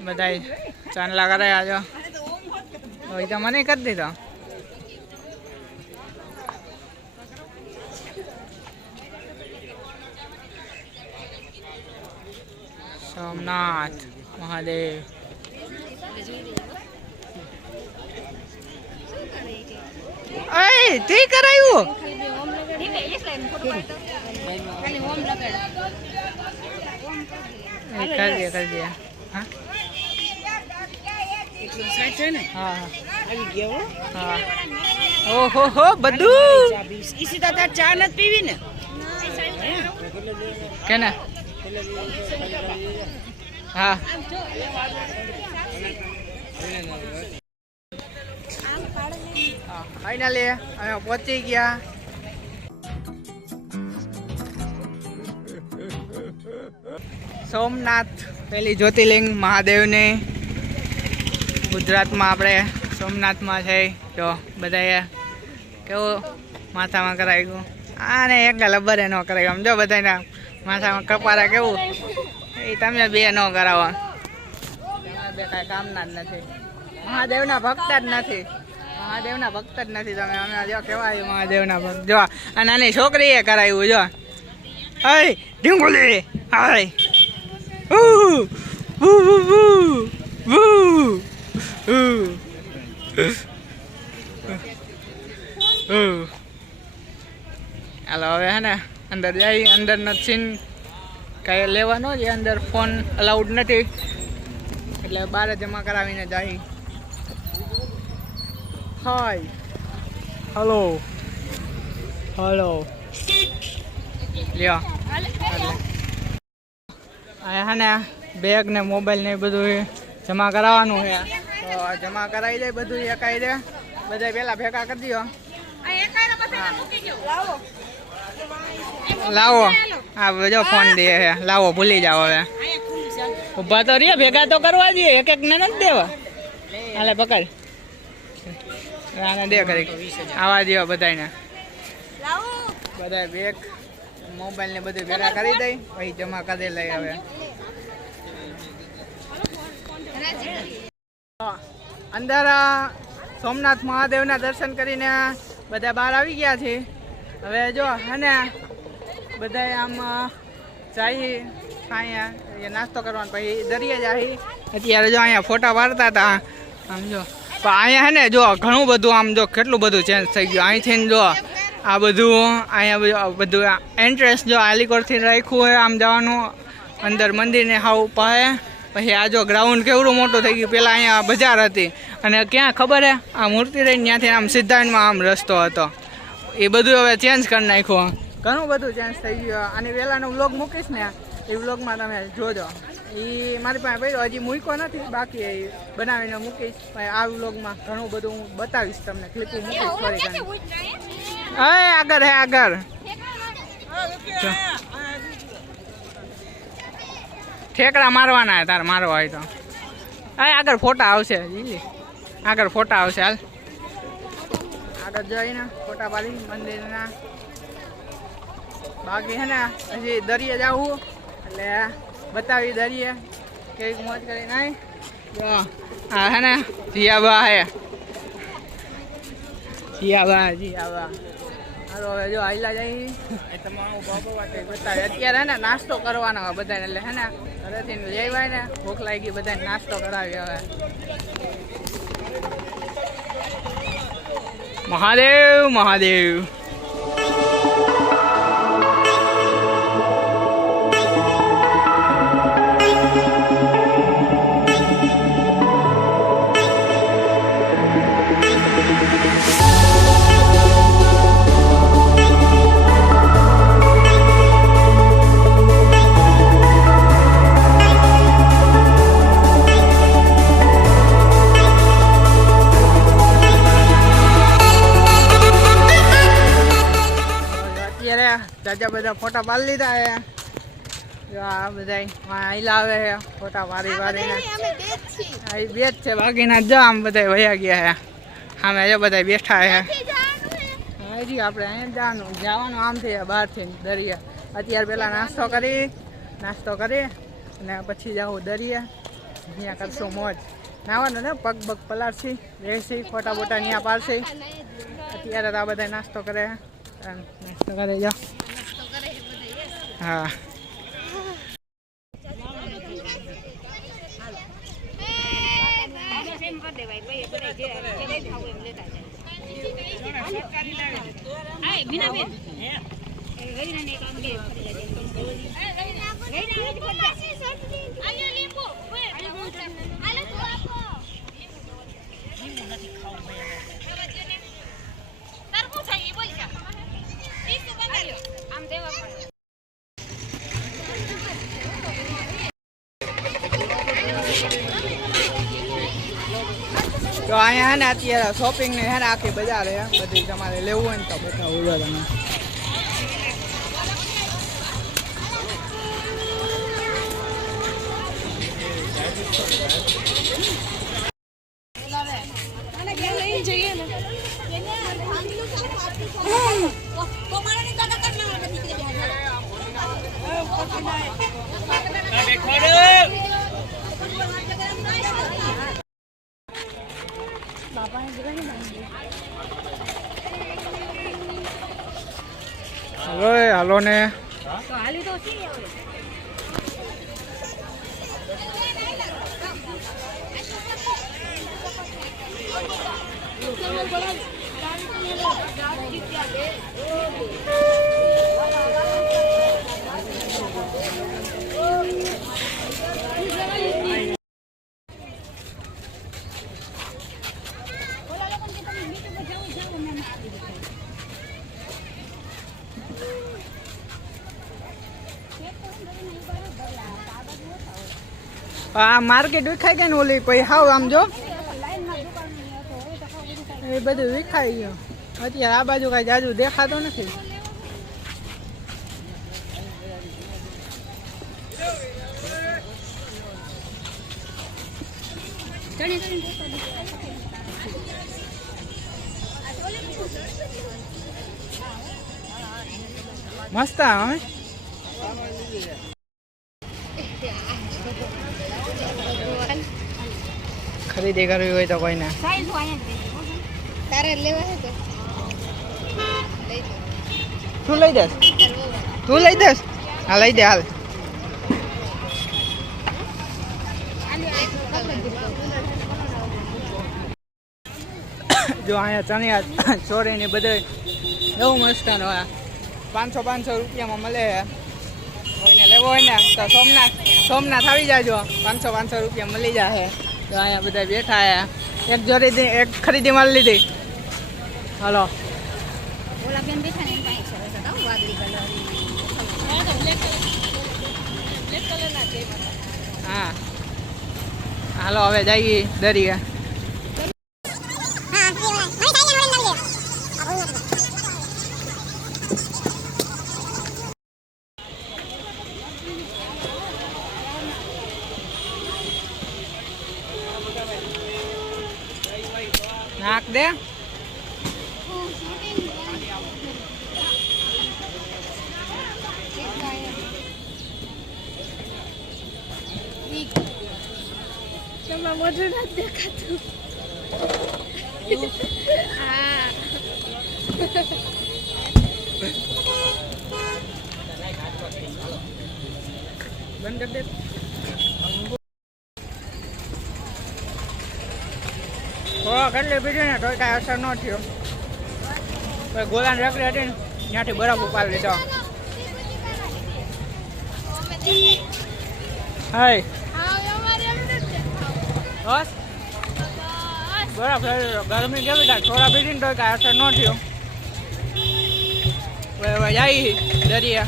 બધા ચાંદલા કરે આજો હોય તો મને કરી દીધો સોમનાથ મહાદેવ અય તે કરાયું એ કરી દે કરી દે હા. ઓહો હો બધું. ઈસી ચા નથી પીવી ને? કેને? હા. ફાઇનલી અમે પહોંચી ગયા. સોમનાથ. પેલી જ્યોતિર્લિંગ મહાદેવને. ગુજરાતમાં આપણે સોમનાથમાં છે. જો, બધાએ કેવું માથામાં કરાવ્યું આને એક લબ્બરે ન કરાવ્યું સમજો બધાને માથામાં કપારા કેવું? એ તમે બે ન કરાવો. તમે બે કામના જ નથી. મહાદેવના ભક્ત જ નથી. મહાદેવના ભક્ત જ નથી તમે. અમે જો કેવાય મહાદેવના ભક્ત. જો, આ નાની છોકરીએ કરાવ્યું, જો. અય, ઢીંગુલી. હાય હાલો હવે હે ને? અંદર જઈ અંદરનો સીન કાંઈ લેવાનો જ અંદર ફોન અલાઉડ નથી. એટલે બહાર જમા કરાવીને જાય. હાય હલો હલો લ્યો. હે ને બેગ ને મોબાઈલ ને બધું જમા કરાવવાનું છે. તો જમા કરાવી દે બધું એકાઈ દે. બધા પેલા ભેગા કરી દો લાવો. હા જો ફોન દે છે. લાવો ભૂલી જાઓ હવે. ઊભા તો રે ભેગા તો કરવા દઈએ. એક એક ને નથી દેવા. હાલે પકડ. આને દે કરી આવા દો બધાને બધા બેગ મોબાઈલ ને બધું ભેગા કરી દઈ પછી જમા કરી લઈ હવે અંદર સોમનાથ મહાદેવના દર્શન કરીને બધા બહાર આવી ગયા છે. હવે જો હને બધા આમ જાય અહીંયા નાસ્તો કરવાનો પછી દરિયા જાય અત્યારે જો અહીંયા ફોટા પાડતા હતા. આમ જો પણ અહીંયા હે ને, જો ઘણું બધું આમ જો કેટલું બધું ચેન્જ થઈ ગયું. અહીંથી જો આ બધું, અહીંયા બધું એન્ટ્રન્સ જો આલીકોટથી રાખ્યું હોય આમ જવાનું, અંદર મંદિરને હાવ પાસે પછી આ જો ગ્રાઉન્ડ કેવડું મોટું થઈ ગયું પહેલાં અહીંયા બજાર હતી. અને ક્યાં ખબર હે, આ મૂર્તિ રહીને ત્યાંથી આમ સિદ્ધાંતમાં આમ રસ્તો હતો. એ બધું હવે ચેન્જ કરી નાખ્યું. ઘણું બધું ચેન્જ થઈ ગયું. આની પહેલાંનો વ્લોગ મૂકીશ ને, એ વ્લોગમાં તમે જોજો. એ મારી પાસે પડ્યો હજી મૂક્યો નથી બાકી એ બનાવીને મૂકીશ પણ આ વ્લોગમાં ઘણું બધું હું બતાવીશ તમને ક્લિપિંગ મૂકીશ ફરી ઘણી હવે આગળ હે આગળ. ઠેકડા મારવાના તાર મારવા હોય તો. હવે આગળ ફોટા આવશે ઈ. આગળ ફોટા આવશે હાલ. આગળ જઈને ફોટા પાડી મંદિરના. બાકી હે ને હજી દરિયે જવું. એટલે બતાવી દરિયે કેવી મોજ કરી નાય હા હે ને જીયાબા હે. જીયાબા જીયાબા. હાલો હવે જો આઈલા જઈ તમારું બાબો બતાવે. અત્યારે હે ને નાસ્તો કરવાનો હોય બધાને. એટલે હે ને ઘરેથી લઈ આવ્યા ને ભૂખ લાગી બધાને નાસ્તો કરાવી હવે. મહાદેવ મહાદેવ. જાજા બધા ફોટા પાડી લીધા હે જો આ બધા આઈલા આવે છે ફોટા વારી ઈ બે જ છે બાકીના જો આમ બધા વયા ગયા હે સામે જો બધા બેઠા હે હજી આપણે અહીંયા જવાનું. જવાનું આમથી બહારથી દરિયા. અત્યારે પહેલાં નાસ્તો કરી નાસ્તો કરી અને પછી જાઉં દરિયા. અહીંયા કરશું મોજ. નાવાનું ને પગ પગ પલાળશી રહેશી ફોટા બોટા અહીંયા પાડશી. અત્યારે તો આ બધા નાસ્તો કરે નાસ્તો કરે જાઓ હા આમ દેવા પડે તો અહીંયા હે ને અત્યારે શોપિંગ ને હે ને આખી બજાર હે બધી તમારે લેવું હોય ને તો બધા ઊભો તમે હલો એ હાલો ને આ માર્કેટ વિખાઈ ગઈ ને ઓલી પછી હાવ આમ જો. એ બધું વિખાઈ ગયું. અત્યારે આ બાજુ કઈ જાજુ દેખાતો નથી. મસ્ત આવે. ખરીદી કરવી હોય તો કોઈને. તારે લેવા છે તો તું લઈ દસ તું લઈ દસ હા લઈ દે હાલ. જો અહીંયા ચણિયા ચોરી ને બધે બહુ મસ્ત હોય પાંચસો પાંચસો રૂપિયામાં મળે છે. કોઈને લેવો હોય ને તો સોમનાથ સોમનાથ આવી જાજો. પાંચસો પાંચસો રૂપિયા મળી જાય તો અહીંયા બધા બેઠા છે એક જોડી એક ખરીદી માલ લીધી. હલો. હા. હાલો હવે જઈએ દરિયા. નાખ દે તમારા મોઢું નથી દેખાતું હા બંધ કરી દે થોડો કેટલી પીધી ને તોય કાંઈ અસર ન થયો. ગોલાની રકડી હતી ને, ત્યાંથી બરફ ઉપાડી લીધો. હાય. બસ. બરફ ગરમી કેવી થાય? થોડા પીધી ને તોય કાંઈ અસર ન થયો. હવે જાય દરિયા.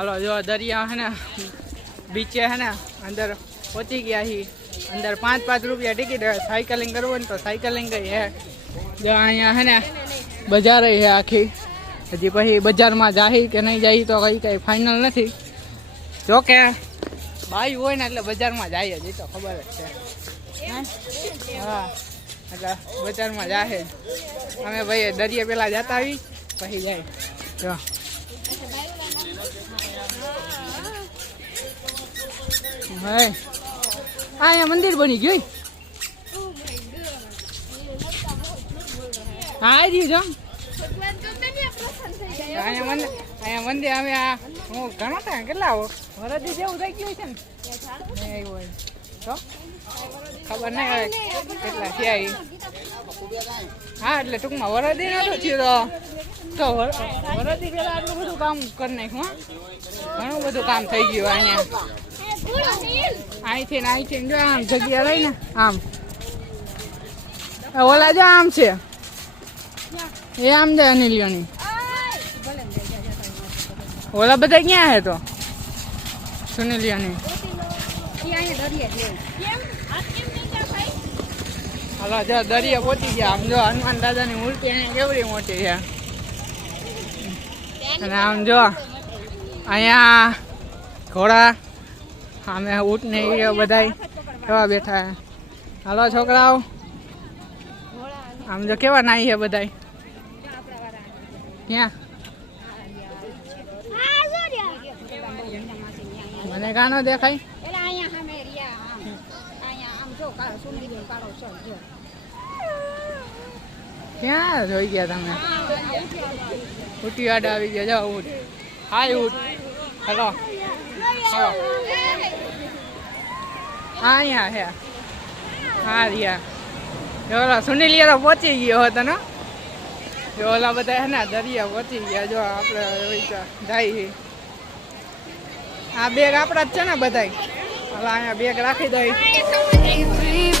હાલો, જો દરિયા હે ને, બીચે હે ને, અંદર પહોંચી ગયા હી. અંદર પાંચ પાંચ રૂપિયા ટિકિટ સાયકલિંગ કરવું ને તો સાયકલિંગ ગઈ હે. જો અહીંયા હે ને, બજાર હે આખી. હજી પછી બજારમાં જાહી કે નહીં જાય તો કંઈ કંઈ ફાઇનલ નથી. જોકે ભાઈ હોય ને એટલે બજારમાં જાય જ તો ખબર જ છે. હે? હા એટલે બજારમાં જાહે. અમે ભાઈ દરિયે પહેલાં જતા આવી પછી જાય. જો. હા. અહીંયા મંદિર બની ગયું હા જી જો અહીંયા મંદિર અમે હું ઘણા હતા કેટલા વરદી જેવું થઈ ગયું છે ને? હોય. તો? ખબર નહીં હવે કેટલા થયા હા, એટલે ટૂંકમાં વરદી નતું થયો તો. વરદી પેલા આટલું બધું કામ કરી નાખ્યું. ઘણું બધું કામ થઈ ગયું અહીંયા. અહીંથી અહીંથી જો આમ જગ્યા રહી આમ. ઓલા જો આમ છે. એ આમ જાય અનિલિયોની. ઓલા બધા ક્યાં હે તો? સુનિલિયાની. હાલો, જો દરિયા પહોંચી ગયા. આમ જો હનુમાન દાદાની મૂર્તિ અહીંયા કેવડી મોટી છે. અને આમ જો, અહીંયા ઘોડા સામે ઊંટ ને એ બધાય કેવા બેઠા હાલો, છોકરાઓ. આમ જો કેવા નાઈ છે બધાય? ક્યાં? મને ગાનો દેખાય? ક્યાં જોઈ ગયા તમે? ઉટી આડે આવી ગયા. જાઓ ઊંટ. હાય ઊંટ. હલો. હલો. હા અહીંયા હે હા રિયા. જો સુનિલિયા તો પહોંચી ગયો હતો ને. જો ઓલા બધા હે ને દરિયા પહોંચી ગયા. જો આપણે જાય. આ બેગ આપણા જ છે ને બધાય. ઓલા અહીંયા બેગ રાખી દઈ free,